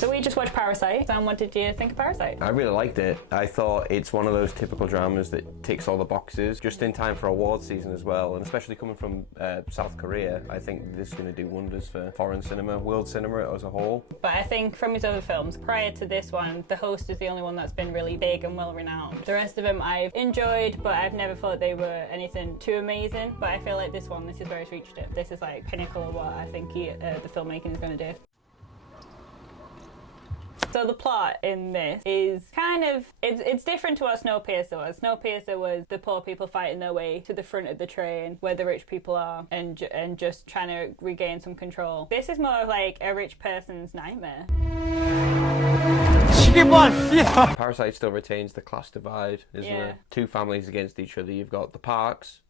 So we just watched Parasite. Sam, what did you think of Parasite? I really liked it. I thought it's one of those typical dramas that ticks all the boxes, just in time for awards season as well, and especially coming from South Korea, I think this is going to do wonders for foreign cinema, world cinema as a whole. But I think from his other films, prior to this one, The Host is the only one that's been really big and well renowned. The rest of them I've enjoyed, but I've never thought they were anything too amazing. But I feel like this is where he's reached it. This is like pinnacle of what I think the filmmaking is going to do. So the plot in this is kind of, it's different to what Snowpiercer was. Snowpiercer was the poor people fighting their way to the front of the train where the rich people are and just trying to regain some control. This is more of like a rich person's nightmare. Parasite still retains the class divide, isn't it? Two families against each other. You've got the Parks,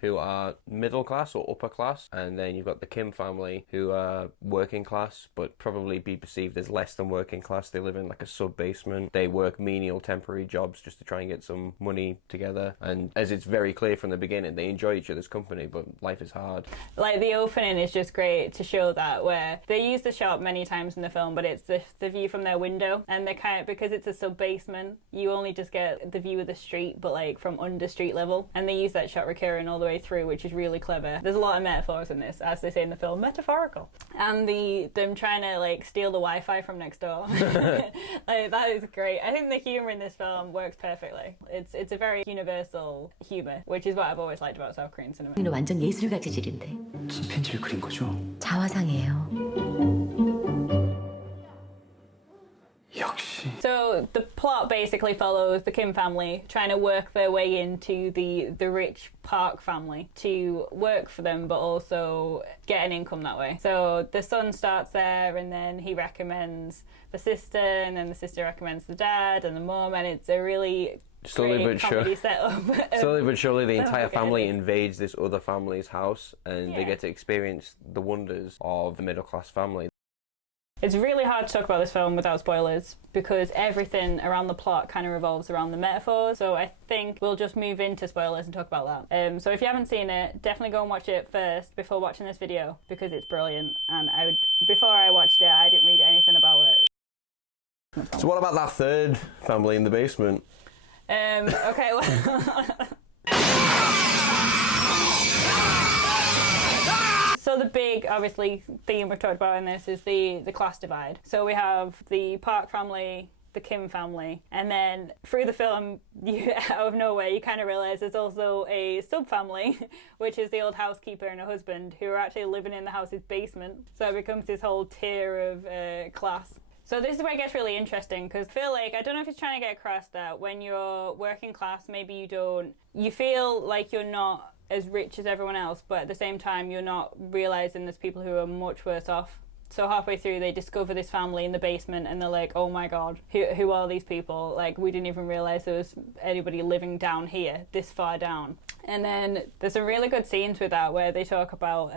who are middle class or upper class, and then you've got the Kim family, who are working class, but probably be perceived as less than working class. They live in like a sub-basement. They work menial temporary jobs just to try and get some money together. And as it's very clear from the beginning, they enjoy each other's company, but life is hard. Like, the opening is just great to show that, where they use the shot many times in the film, but it's the view from their window, and they kind of, because it's a sub-basement, you only just get the view of the street, but like from under street level, and they use that shot recurring all the way through, which is really clever. There's a lot of metaphors in this, as they say in the film, metaphorical. And them trying to like steal the Wi-Fi from next door. Like, that is great. I think the humour in this film works perfectly. It's a very universal humour, which is what I've always liked about South Korean cinema. 완전 예술가 재질인데. 침팬지를 그린 거죠? 자화상이에요. So the plot basically follows the Kim family trying to work their way into the rich Park family to work for them, but also get an income that way. So the son starts there, and then he recommends the sister, and then the sister recommends the dad and the mom, and it's a really slowly but surely the entire family invades this other family's house, and they get to experience the wonders of the middle class family. It's really hard to talk about this film without spoilers, because everything around the plot kind of revolves around the metaphors, so I think we'll just move into spoilers and talk about that. So if you haven't seen it, definitely go and watch it first before watching this video, because it's brilliant, and before I watched it, I didn't read anything about it. So what about that third family in the basement? Okay, well... So the big, obviously, theme we've talked about in this is the class divide. So we have the Park family, the Kim family, and then through the film, out of nowhere, you kind of realise there's also a sub-family, which is the old housekeeper and her husband, who are actually living in the house's basement. So it becomes this whole tier of class. So this is where it gets really interesting, because I feel like, I don't know if it's trying to get across that when you're working class, maybe you feel like you're not as rich as everyone else, but at the same time you're not realising there's people who are much worse off. So halfway through they discover this family in the basement, and they're like, oh my god, who are these people? Like, we didn't even realise there was anybody living down here, this far down. And then there's some really good scenes with that, where they talk about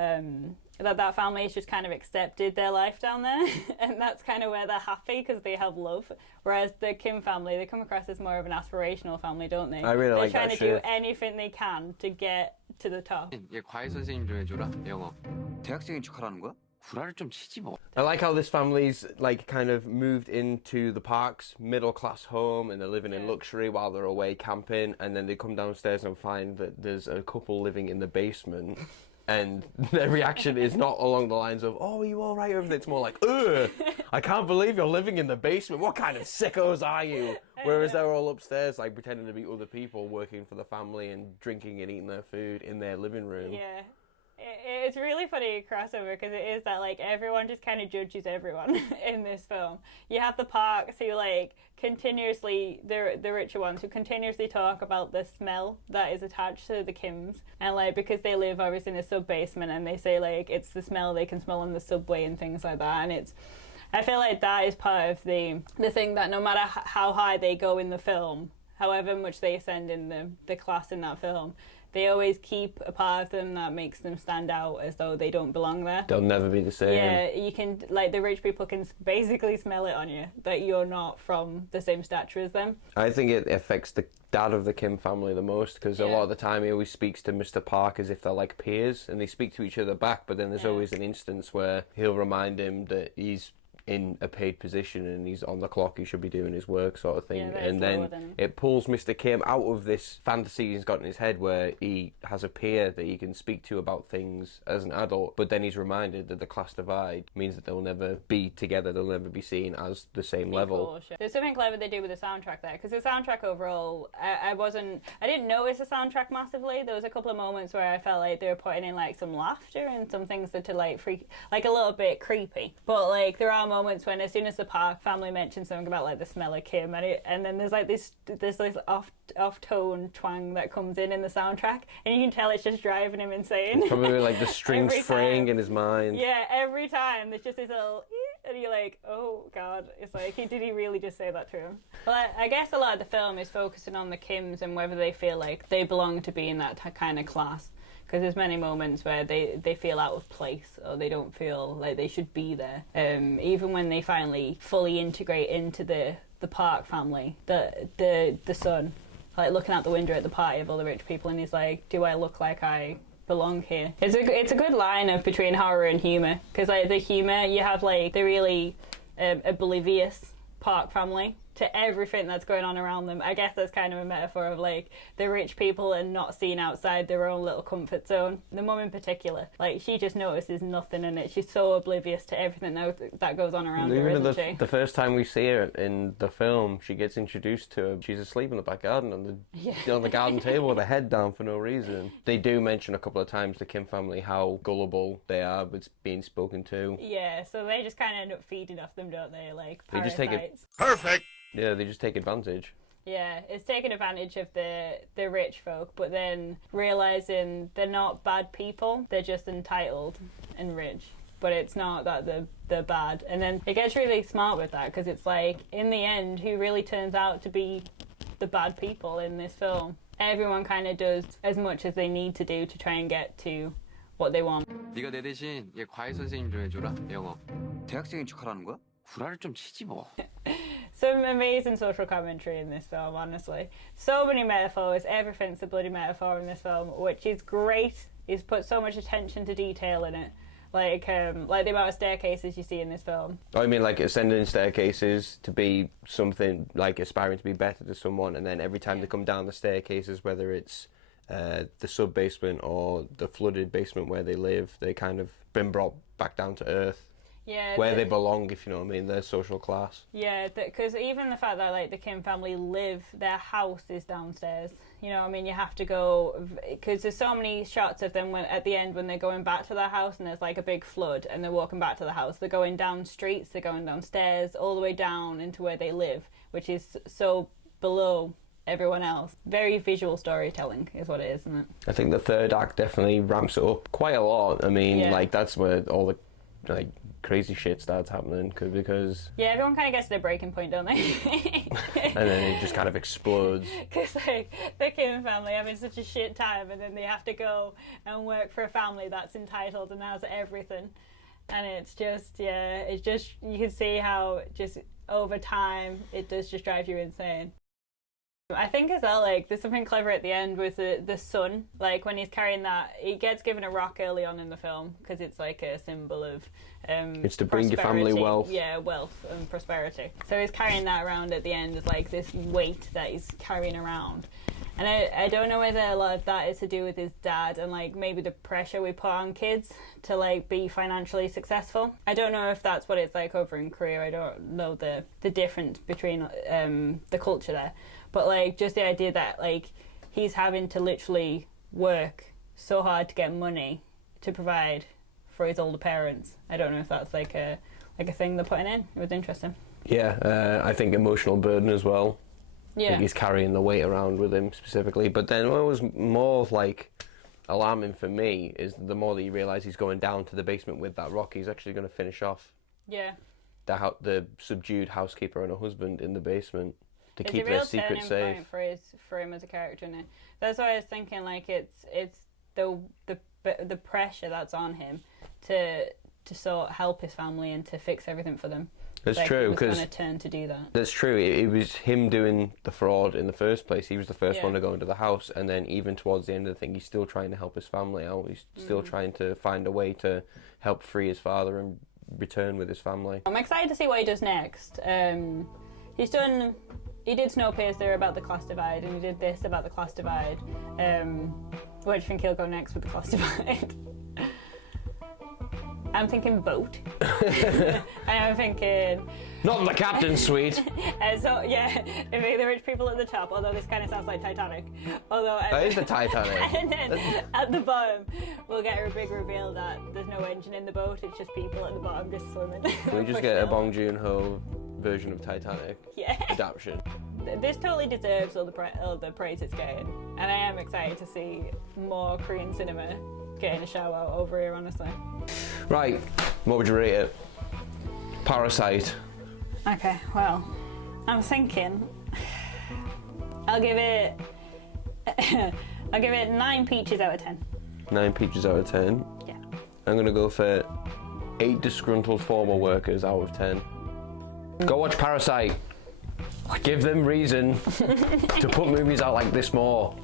that family has just kind of accepted their life down there, and that's kind of where they're happy, because they have love. Whereas the Kim family, they come across as more of an aspirational family, don't they? I really like that. They're trying to do anything they can to get to the top. 얘 과외 선생님 좀 해줘라, 영어. 대학생인 척하라는 거야? 구라를 좀 치지 뭐. I like how this family's like kind of moved into the Park's middle class home, and they're living in luxury while they're away camping, and then they come downstairs and find that there's a couple living in the basement. And their reaction is not along the lines of, oh, are you all right over there? It's more like, ugh, I can't believe you're living in the basement. What kind of sickos are you? Whereas they're all upstairs, like, pretending to be other people working for the family and drinking and eating their food in their living room. Yeah. It's really funny crossover, because it is that, like, everyone just kind of judges everyone in this film. You have the Parks who, like, continuously, the richer ones, who continuously talk about the smell that is attached to the Kims, and like, because they live obviously in a sub-basement, and they say like it's the smell they can smell on the subway and things like that, and I feel like that is part of the thing, that no matter how high they go in the film, however much they ascend in the class in that film, they always keep a part of them that makes them stand out, as though they don't belong there. They'll never be the same. Yeah, you can, like, the rich people can basically smell it on you, that you're not from the same stature as them. I think it affects the dad of the Kim family the most, because a lot of the time he always speaks to Mr. Park as if they're like peers, and they speak to each other back, but then there's always an instance where he'll remind him that he's in a paid position and he's on the clock, he should be doing his work sort of thing. Yeah, and then it pulls Mr. Kim out of this fantasy he's got in his head where he has a peer that he can speak to about things as an adult, but then he's reminded that the class divide means that they'll never be together, they'll never be seen as the same level. There's something clever they do with the soundtrack there, because the soundtrack overall, I didn't notice the soundtrack massively. There was a couple of moments where I felt like they were putting in like some laughter and some things that are like freak, like a little bit creepy, but like there are moments when as soon as the Park family mentions something about like the smell of Kim and then there's this off tone twang that comes in the soundtrack, and you can tell it's just driving him insane. It's probably like the strings fraying in his mind. Yeah, every time there's just this little and you're like, oh god, it's like, did he really just say that to him? Well, I guess a lot of the film is focusing on the Kims and whether they feel like they belong to be in that kind of class, because there's many moments where they feel out of place or they don't feel like they should be there. Even when they finally fully integrate into the Park family, the son, like looking out the window at the party of all the rich people, and he's like, do I look like I belong here? It's a good line of between horror and humour, because like the humour, you have like the really oblivious Park family to everything that's going on around them. I guess that's kind of a metaphor of like the rich people and not seeing outside their own little comfort zone. The mum in particular, like she just notices nothing in it. She's so oblivious to everything that goes on around her, isn't she? The first time we see her in the film, she gets introduced to her. She's asleep in the back garden on the garden table with her head down for no reason. They do mention a couple of times, the Kim family, how gullible they are with being spoken to. Yeah, so they just kind of end up feeding off them, don't they? Like parasites. They just take it. Perfect! Yeah, they just take advantage. Yeah, it's taking advantage of the rich folk, but then realising they're not bad people, they're just entitled and rich. But it's not that they're bad. And then it gets really smart with that, because it's like, in the end, who really turns out to be the bad people in this film? Everyone kind of does as much as they need to do to try and get to what they want. 네가 내 대신 얘 과외 선생님 좀 해줘라, 영어. 대학생인 척하라는 거야? 구라를 좀 치지 뭐. Some amazing social commentary in this film, honestly. So many metaphors, everything's a bloody metaphor in this film, which is great. He's put so much attention to detail in it. Like the amount of staircases you see in this film. I mean, like ascending staircases to be something, like aspiring to be better to someone, and then every time they come down the staircases, whether it's the sub-basement or the flooded basement where they live, they kind of been brought back down to earth. Yeah, where they belong, if you know what I mean, their social class. Yeah, because even the fact that like the Kim family their house is downstairs. You know what I mean? You have to go, because there's so many shots of them at the end when they're going back to their house and there's like a big flood and they're walking back to the house. They're going down streets, they're going downstairs, all the way down into where they live, which is so below everyone else. Very visual storytelling is what it is, isn't it? I think the third act definitely ramps it up quite a lot. I mean, like that's where all the like crazy shit starts happening, because everyone kind of gets to their breaking point, don't they? And then it just kind of explodes, because like the Kim family having such a shit time, and then they have to go and work for a family that's entitled and has everything, and it's just you can see how just over time it does just drive you insane. I think as well, like, there's something clever at the end with the son, like when he's carrying that, he gets given a rock early on in the film because it's like a symbol of it's to bring your family wealth. Yeah, wealth and prosperity. So he's carrying that around at the end as like this weight that he's carrying around. And I don't know whether a lot of that is to do with his dad and like maybe the pressure we put on kids to like be financially successful. I don't know if that's what it's like over in Korea. I don't know the difference between the culture there. But like just the idea that like he's having to literally work so hard to get money to provide for his older parents. I don't know if that's like a thing they're putting in. It was interesting. Yeah, I think emotional burden as well. Yeah. I think he's carrying the weight around with him specifically. But then what was more like alarming for me is the more that you realise he's going down to the basement with that rock, he's actually going to finish off the subdued housekeeper and her husband in the basement to keep their secret safe. It's a real turning point for him as a character, isn't it? That's why I was thinking like it's the pressure that's on him to sort of help his family and to fix everything for them. That's true, because going to turn to do that. That's true. It was him doing the fraud in the first place. He was the first one to go into the house, and then even towards the end of the thing, he's still trying to help his family out. He's still trying to find a way to help free his father and return with his family. I'm excited to see what he does next. He did Snowpiercer about the class divide, and he did this about the class divide. Where do you think he'll go next with the class divide? I'm thinking boat. I'm thinking... Not the captain's suite! So, yeah, it'd be the rich people at the top, although this kind of sounds like Titanic. That is the Titanic. And then at the bottom, we'll get a big reveal that there's no engine in the boat, it's just people at the bottom just swimming. Can we just get a Bong Joon-ho version of Titanic? Yeah. Adaptation. This totally deserves all the praise it's getting, and I am excited to see more Korean cinema getting a shout out over here, honestly. Right, what would you rate it? Parasite. Okay, well, I'm thinking I'll give it 9 peaches out of 10. 9 peaches out of 10. Yeah. I'm gonna go for 8 disgruntled former workers out of 10. Go watch Parasite. Give them reason to put movies out like this more.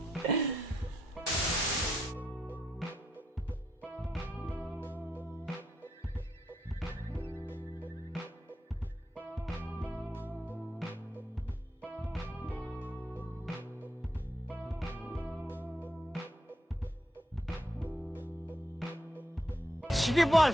시계발